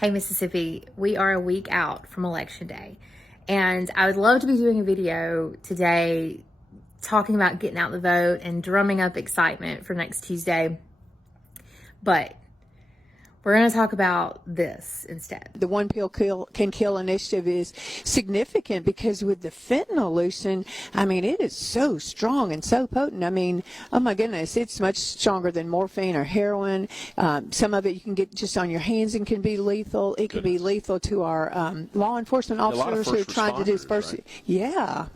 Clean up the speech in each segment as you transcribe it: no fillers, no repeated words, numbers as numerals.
Hey Mississippi, we are a week out from Election Day, and I would love to be doing a video today talking about getting out the vote and drumming up excitement for next Tuesday, but we're going to talk about this instead. The One Pill Can Kill initiative is significant because with the fentanyl loosened, I mean, it is so strong and so potent. I mean, oh my goodness, it's much stronger than morphine or heroin. Some of it you can get just on your hands and can be lethal. It can be lethal to our law enforcement officers who are trying to disperse it. Yeah.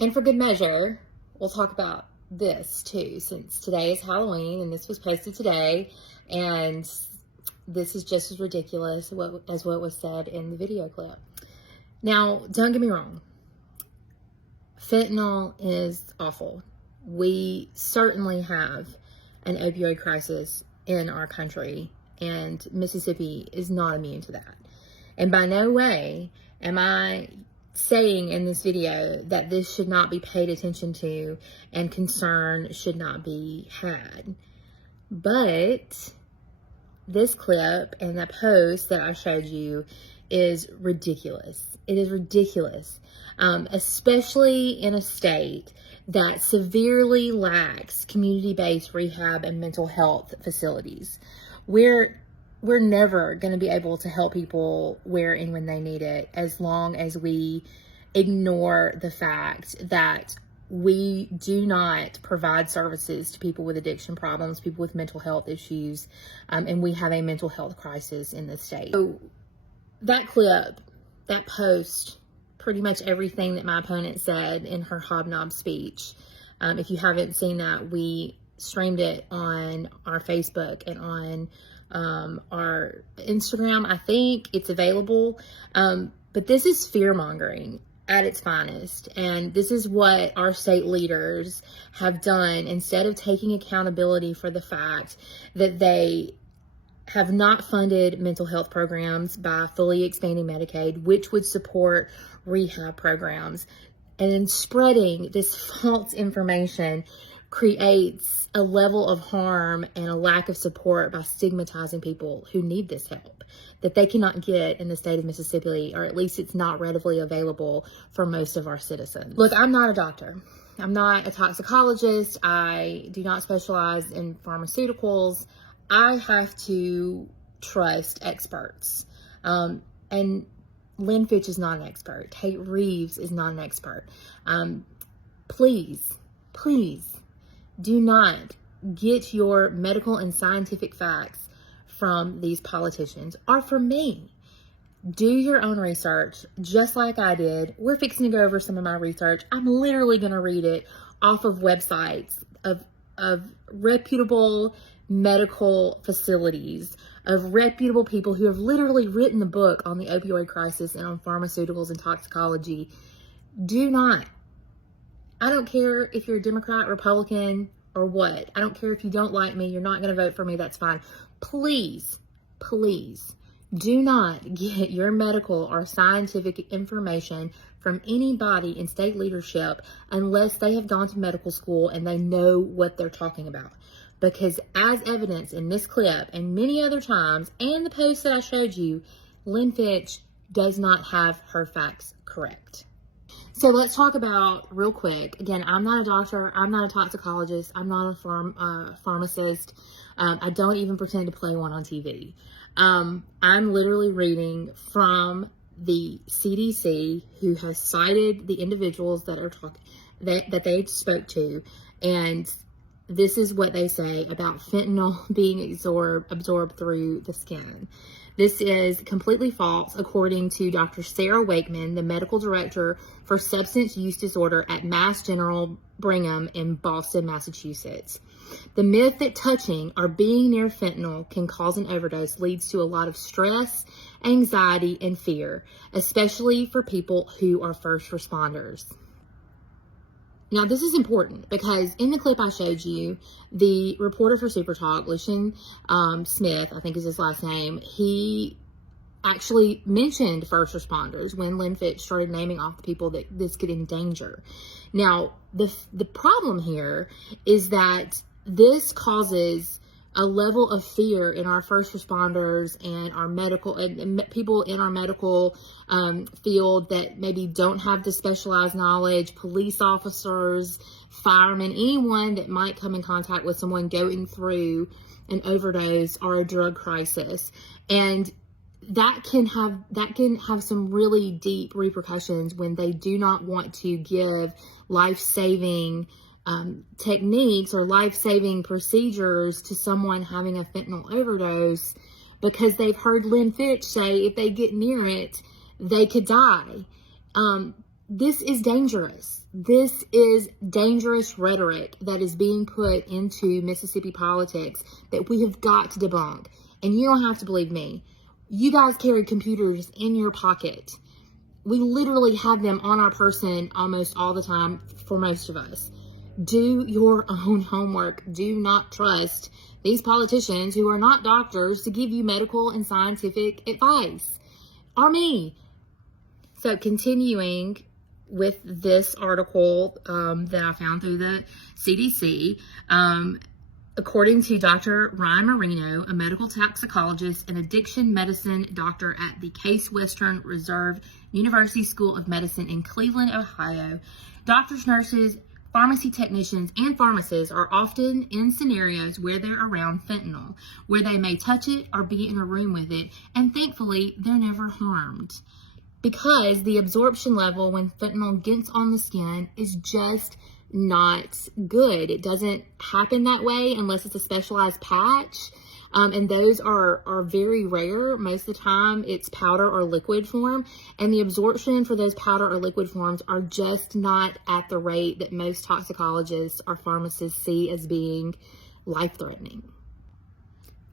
And for good measure, we'll talk about this too, since today is Halloween and this was posted today, and this is just as ridiculous as what was said in the video clip. Now, don't get me wrong. Fentanyl is awful. We certainly have an opioid crisis in our country, and Mississippi is not immune to that. And by no way am I saying in this video that this should not be paid attention to and concern should not be had. But this clip and that post that I showed you is ridiculous. It is ridiculous, especially in a state that severely lacks community-based rehab and mental health facilities. We're never going to be able to help people where and when they need it as long as we ignore the fact that we do not provide services to people with addiction problems, people with mental health issues, and we have a mental health crisis in this state. So that clip, that post, pretty much everything that my opponent said in her hobnob speech, if you haven't seen that, we streamed it on our Facebook and on our Instagram. I think it's available. But this is fear-mongering at its finest. And this is what our state leaders have done instead of taking accountability for the fact that they have not funded mental health programs by fully expanding Medicaid, which would support rehab programs. And then spreading this false information creates a level of harm and a lack of support by stigmatizing people who need this help that they cannot get in the state of Mississippi, or at least it's not readily available for most of our citizens. Look, I'm not a doctor. I'm not a toxicologist. I do not specialize in pharmaceuticals. I have to trust experts. And Lynn Fitch is not an expert. Tate Reeves is not an expert. Please do not get your medical and scientific facts from these politicians or from me. Do your own research, just like I did. We're fixing to go over some of my research. I'm literally going to read it off of websites of reputable medical facilities, of reputable people who have literally written the book on the opioid crisis and on pharmaceuticals and toxicology. Do not. I don't care if you're a Democrat, Republican, or what. I don't care if you don't like me. You're not going to vote for me. That's fine. Please do not get your medical or scientific information from anybody in state leadership unless they have gone to medical school and they know what they're talking about. Because as evidence in this clip and many other times and the post that I showed you, Lynn Fitch does not have her facts correct. So let's talk about real quick. Again, I'm not a doctor. I'm not a toxicologist. I'm not a pharmacist. I don't even pretend to play one on TV. I'm literally reading from the CDC, who has cited the individuals that are that they spoke to, and this is what they say about fentanyl being absorbed through the skin. This is completely false, according to Dr. Sarah Wakeman, the medical director for substance use disorder at Mass General Brigham in Boston, Massachusetts. The myth that touching or being near fentanyl can cause an overdose leads to a lot of stress, anxiety, and fear, especially for people who are first responders. Now, this is important because in the clip I showed you, the reporter for Super Talk, Lucian Smith, I think is his last name, he actually mentioned first responders when Lynn Fitch started naming off the people that this could endanger. Now, the problem here is that this causes a level of fear in our first responders and our medical and people in our medical field that maybe don't have the specialized knowledge, police officers, firemen, anyone that might come in contact with someone going through an overdose or a drug crisis. And that can have some really deep repercussions when they do not want to give life-saving techniques or life-saving procedures to someone having a fentanyl overdose, because they've heard Lynn Fitch say if they get near it, they could die. This is dangerous. This is dangerous rhetoric that is being put into Mississippi politics that we have got to debunk. And you don't have to believe me. You guys carry computers in your pocket. We literally have them on our person almost all the time for most of us. Do your own homework. Do not trust these politicians who are not doctors to give you medical and scientific advice. Or me. So continuing with this article that I found through the CDC, according to Dr. Ryan Marino, a medical toxicologist and addiction medicine doctor at the Case Western Reserve University School of Medicine in Cleveland, Ohio, doctors, nurses, pharmacy technicians, and pharmacists are often in scenarios where they're around fentanyl, where they may touch it or be in a room with it, and thankfully, they're never harmed. Because the absorption level when fentanyl gets on the skin is just not good. It doesn't happen that way unless it's a specialized patch. And those are very rare. Most of the time it's powder or liquid form. And the absorption for those powder or liquid forms are just not at the rate that most toxicologists or pharmacists see as being life-threatening.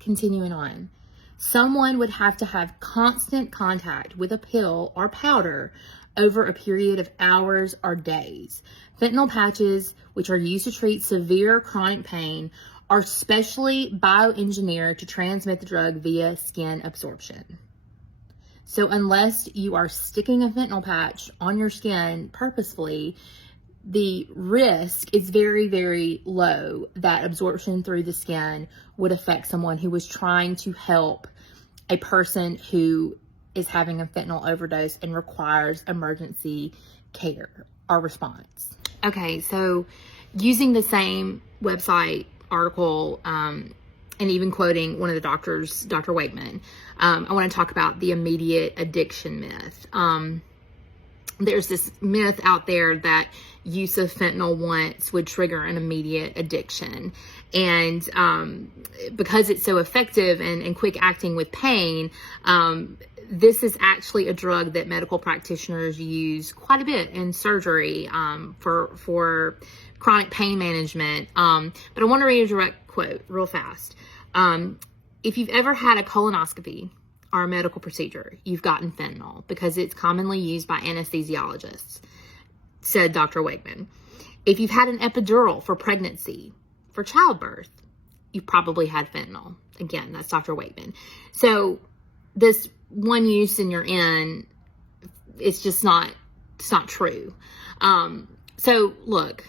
Continuing on. Someone would have to have constant contact with a pill or powder over a period of hours or days. Fentanyl patches, which are used to treat severe chronic pain, are specially bioengineered to transmit the drug via skin absorption. So unless you are sticking a fentanyl patch on your skin purposefully, the risk is very, very low that absorption through the skin would affect someone who was trying to help a person who is having a fentanyl overdose and requires emergency care or response. Okay, so using the same website article and even quoting one of the doctors, Dr. Wakeman, I want to talk about the immediate addiction myth. There's this myth out there that use of fentanyl once would trigger an immediate addiction. And because it's so effective and quick acting with pain, this is actually a drug that medical practitioners use quite a bit in surgery for chronic pain management. But I want to read a direct quote real fast. If you've ever had a colonoscopy or a medical procedure, you've gotten fentanyl because it's commonly used by anesthesiologists, said Dr. Wakeman. If you've had an epidural for pregnancy, for childbirth, you've probably had fentanyl. Again, that's Dr. Wakeman. So this one use and you're in, it's just not, it's not true. So look,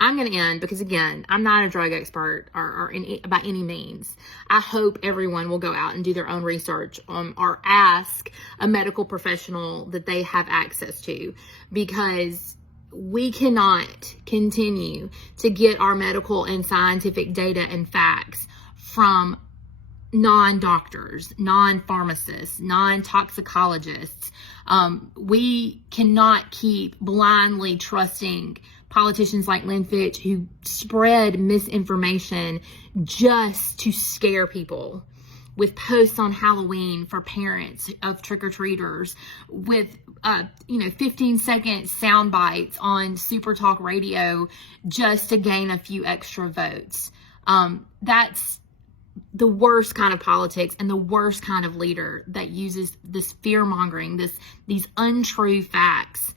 I'm going to end because, again, I'm not a drug expert or by any means. I hope everyone will go out and do their own research or ask a medical professional that they have access to, because we cannot continue to get our medical and scientific data and facts from non-doctors, non-pharmacists, non-toxicologists. We cannot keep blindly trusting politicians like Lynn Fitch who spread misinformation just to scare people, with posts on Halloween for parents of trick-or-treaters, with 15-second sound bites on Super Talk Radio just to gain a few extra votes. That's the worst kind of politics and the worst kind of leader that uses this fear-mongering, these untrue facts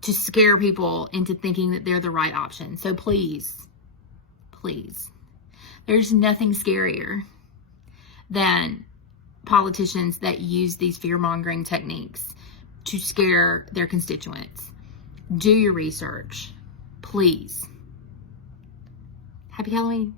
to scare people into thinking that they're the right option. So please, there's nothing scarier than politicians that use these fear-mongering techniques to scare their constituents. Do your research, please. Happy Halloween.